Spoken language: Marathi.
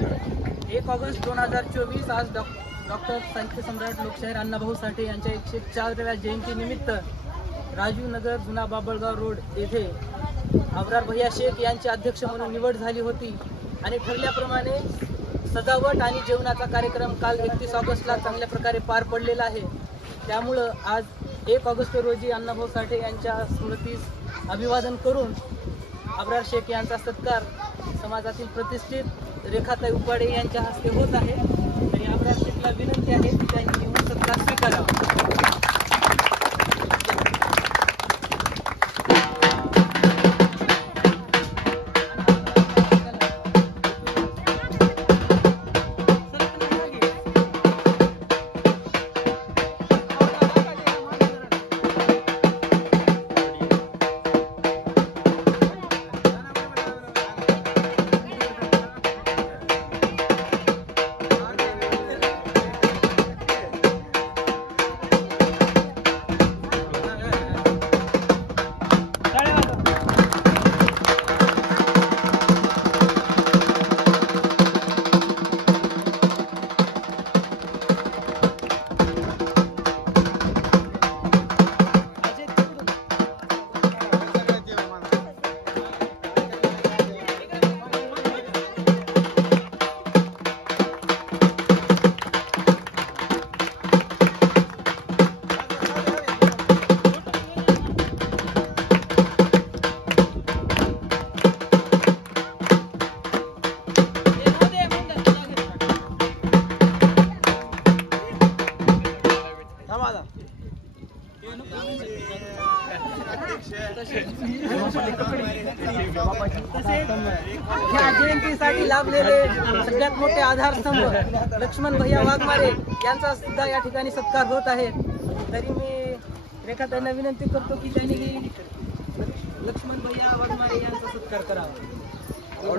1 ऑगस्ट 2024 आज डॉक्टर साहित्य सम्राट लोकशाहीर अण्णाभाऊ साठे यांच्या 104व्या जयंतीनिमित्त राजीव नगर जुना बाबळगाव रोड येथे अब्रार भैया शेख यांचे अध्यक्ष म्हणून निवड झाली होती आणि ठरल्याप्रमाणे सजावट आणि जेवणाचा कार्यक्रम काल 31 ऑगस्टला चांगल्या प्रकारे पार पडलेला आहे। त्यामुळं आज 1 ऑगस्ट रोजी अण्णाभाऊ साठे यांच्या स्मृतीस अभिवादन करून अब्रार शेख यांचा सत्कार समाजातील प्रतिष्ठित रेखाताई उपाडे यांच्या हस्ते होत आहे। आणि अब्रार शेखला विनंती आहे की त्यांनी येऊन सत्कार स्वीकारावा। ह्या जयंतीसाठी लाभलेले सगळ्यात मोठे आधारस्तंभ लक्ष्मण भैया वाघमारे यांचा सुद्धा या ठिकाणी सत्कार होत आहे। तरी मी रेखाताईंना विनंती करतो की त्यांनी लक्ष्मण भैया वाघमारे यांचा सत्कार करावा।